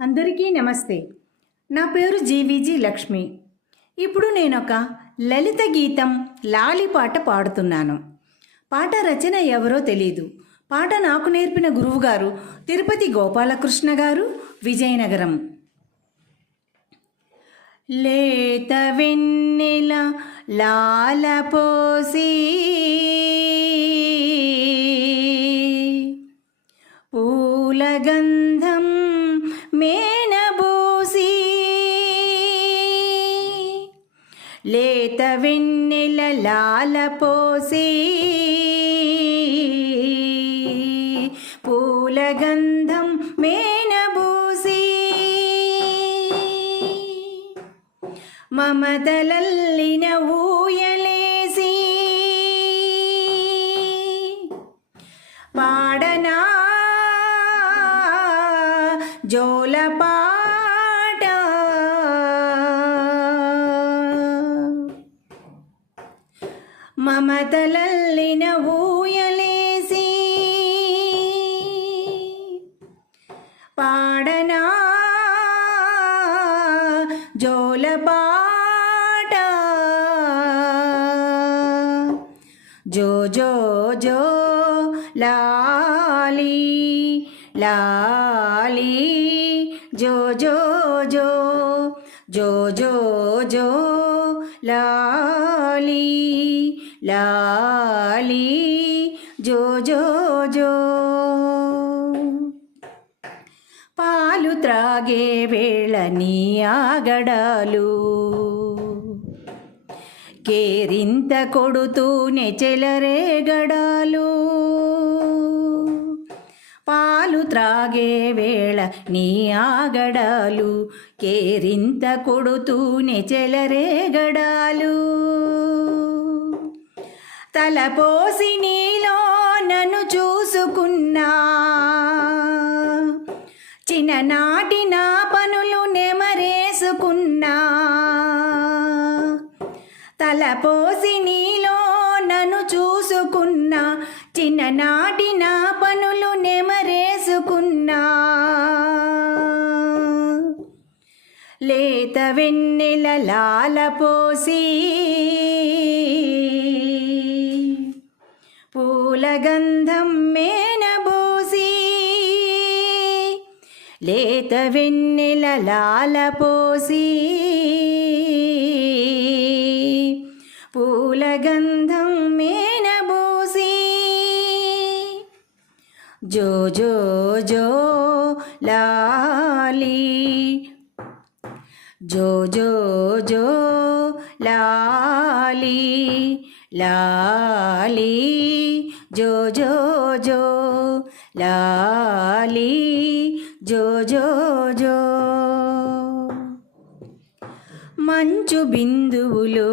అందరికీ నమస్తే. నా పేరు జీవీజీ లక్ష్మి. ఇప్పుడు నేనొక లలిత గీతం లాలి పాట పాడుతున్నాను. పాట రచన ఎవరో తెలీదు. పాట నాకు నేర్పిన గురువుగారు తిరుపతి గోపాలకృష్ణ గారు, విజయనగరం. లేత వెన్నెల లాలపోసి పూలగంధం మేనబోసి, లేత వెన్నెల లాలపోసి పూలగంధం మేనబోసి, మమతలల్లిన ఊయలేసి పాడనా జోలపాట, మమతలల్లిన ఊయలేసి పాడనా జోలపాట. జో జో జో లాలి లాలి, జో జో జో జో జో జో లాలి లాలి, జో జో జో. పాలు త్రాగే వేళ నీ ఆగడాలు కేరింత కొడుతూనే చెలరేగడాలు, పాలు త్రాగే వేళ నీ ఆగడాలు కేరింత కొడుతూనే చెలరేగడాలు, తలపోసి నీలో నన్ను చూసుకున్నా చిన్ననాటి నా పనులు నెమరేసుకున్నా, తలపోసి నీలో నన్ను చూసుకున్నా చిన్ననాటి నా పనులు నెమరేసుకున్నా, లేత వెన్నెల లాలపోసి పూలగంధం మేనబోసి, లేత వెన్నెల లాలపోసి పూలగంధం మేనబోసి, జో జో జో లాలి జో జో జో లాలి లాలి, జో జో జో లాలి, జో జో జో. మంచు బిందువులు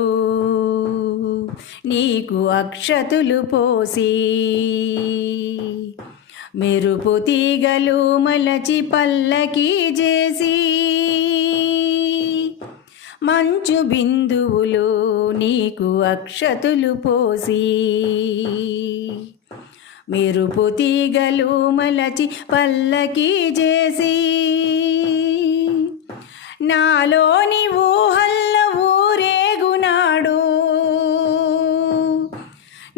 నీకు అక్షతులు పోసి మెరుపు తీగలు మలచి పల్లకి చేసి, మంచు బిందువులు నీకు అక్షతులు పోసి మెరుపు తీగలు మలచి పల్లకి చేసి, నాలోని ఊహల్ల ఊరేగునాడు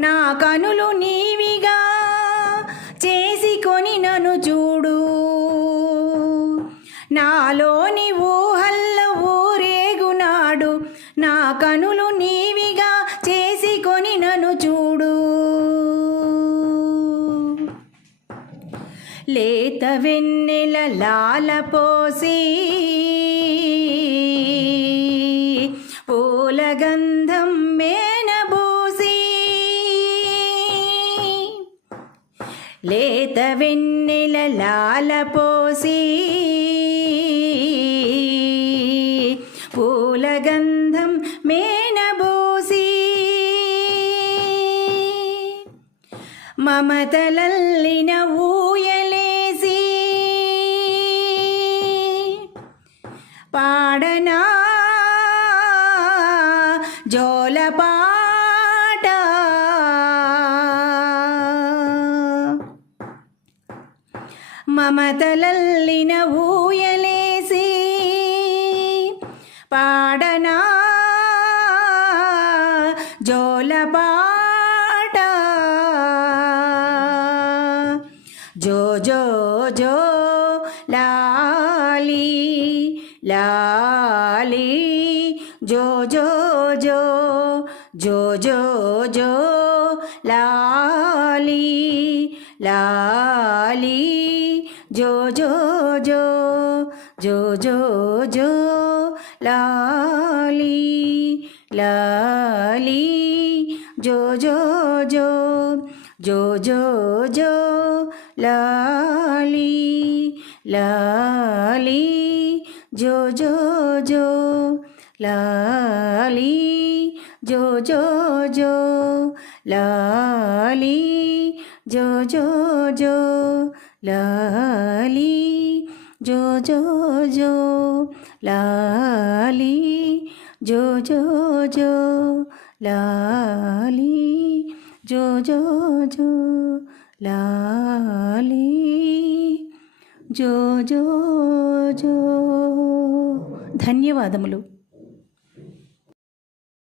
నా కనులు నీవిగా చేసుకొని నన్ను చూడు, నాలోని ఊహల్ల ఊరేగునాడు నా కనులు నీవిగా చేసుకొని నన్ను చూడు, లేత వెన్నెల లాలపోసి పూలగంధం మేనబోసి, లేత వెన్నెల లాలపోసి పూలగంధం మేనబోసి, మమతలల్లిన ఊయలేసి పాడనా జోలపాట, మమతలల్లిన ఊయలేసి పాడనా జోలపాట జో జో జో లాలి లాలి జో జో జో జో జో జో లాలి లాలి జో జో జో జో జో జో లాలి లాలి జో జో జో జో జో జో లాలి లాలి జో జో జో లాలి జో జో జో లాలి జో జో జో లాలి జో జో జో లాలి జో జో జో లాలి జో జో జో లాలి జో జో జో. ధన్యవాదములు.